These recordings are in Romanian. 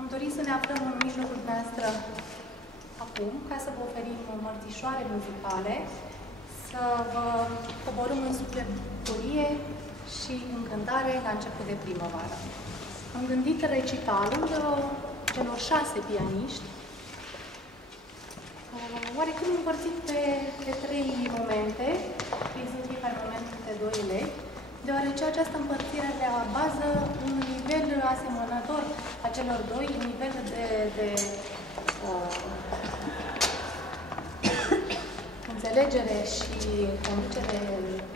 Am dorit să ne aflăm în mijlocul noastră acum, ca să vă oferim mărțișoare muzicale, să vă coborâm în suflet bucurie și încântare la început de primăvară. Am gândit recitalul celor 6 pianiști, oarecum împărțit pe 3 momente, prinzând fiecare moment câte 2 elevi, deoarece această împărțire de la bază un nivel asemănător a celor 2, un nivel de înțelegere și conducere,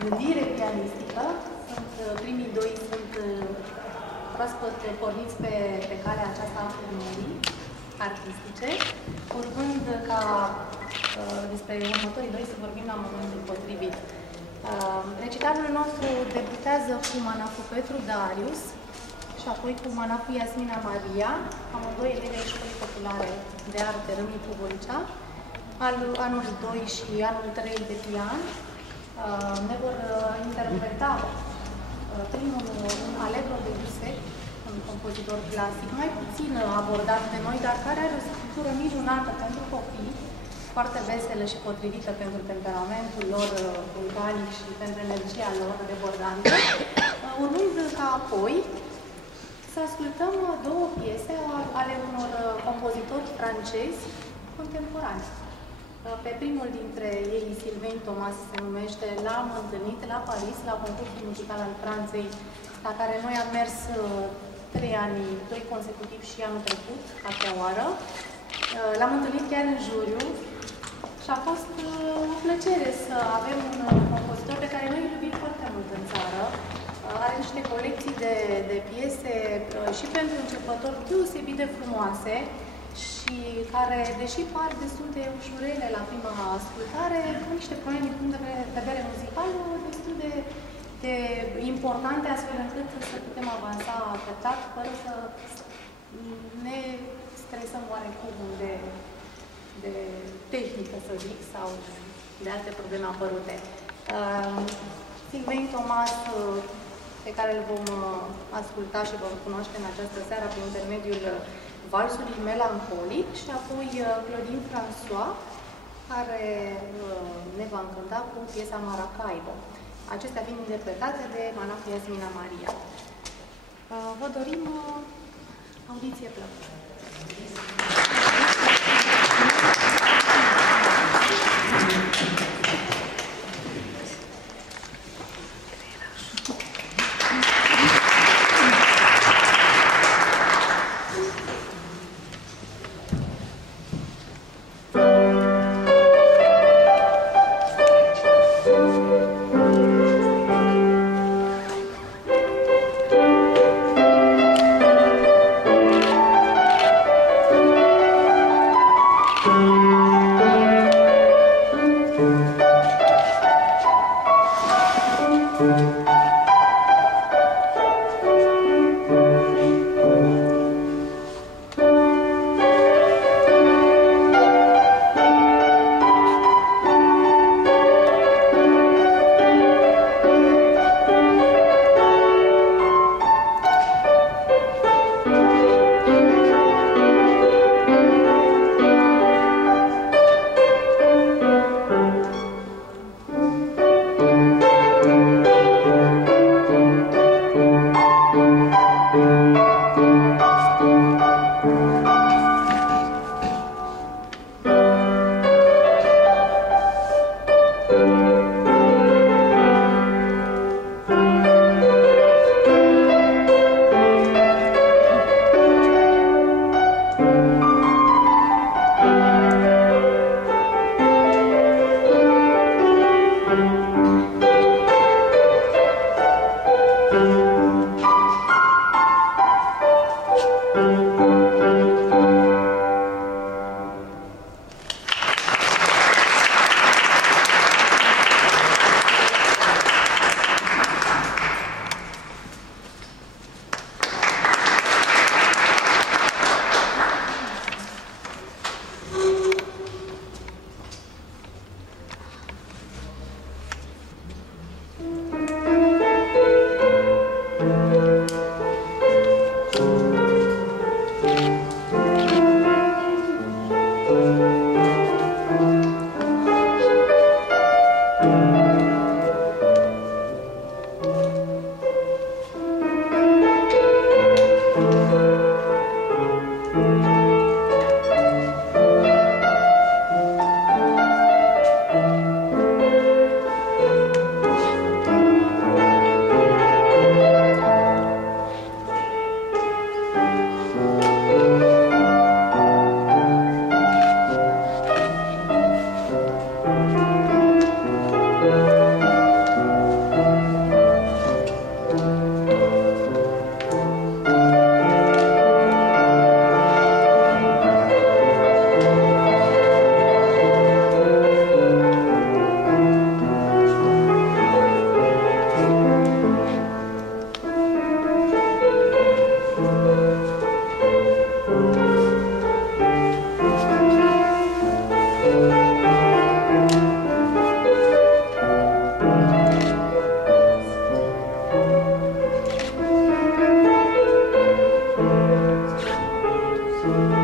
gândire pianistică. Primii 2 sunt proaspăt porniți pe calea aceasta a formării artistice, urmând ca despre următorii 2 să vorbim la momentul potrivit. Recitalul nostru debutează cu Manafu Petru Darius și apoi cu Manafu Iasmina Maria, amândoi elevi ai Școlii Populare de Arte Râmnicu Vâlcea, anul 2 și anul 3 de pian. Ne vor interpreta primul un Allegro de Dussek, un compozitor clasic, mai puțin abordat de noi, dar care are o structură minunată pentru copii, foarte veselă și potrivită pentru temperamentul lor vulcanic și pentru energia lor debordantă, urmând ca apoi să ascultăm 2 piese ale unor compozitori francezi contemporani. Pe primul dintre ei, Sylvain Thomas se numește, l-am întâlnit la Paris, la concursul muzical al Franței, la care noi am mers 3 ani, 2 consecutiv și anul trecut, a 3-a oară. L-am întâlnit chiar în juriu și a fost o plăcere să avem un compozitor pe care noi îl iubim foarte mult în țară. Are niște colecții de piese și pentru începători deosebit de frumoase și care, deși par destul de ușurele la prima ascultare, au niște probleme din punct de vedere muzical destul de importante, astfel încât să putem avansa treptat, fără să ne stresăm oarecum de tehnică, să zic, sau de alte probleme apărute. Sylvain Thomas, pe care îl vom asculta și vom cunoaște în această seară prin intermediul valsului melancolic, și apoi Claudine François, care ne va încânta cu piesa Maracaibo. Acestea fiind interpretate de Manafu Iasmina Maria. Vă dorim audiție plăcută. Thank Mulțumesc!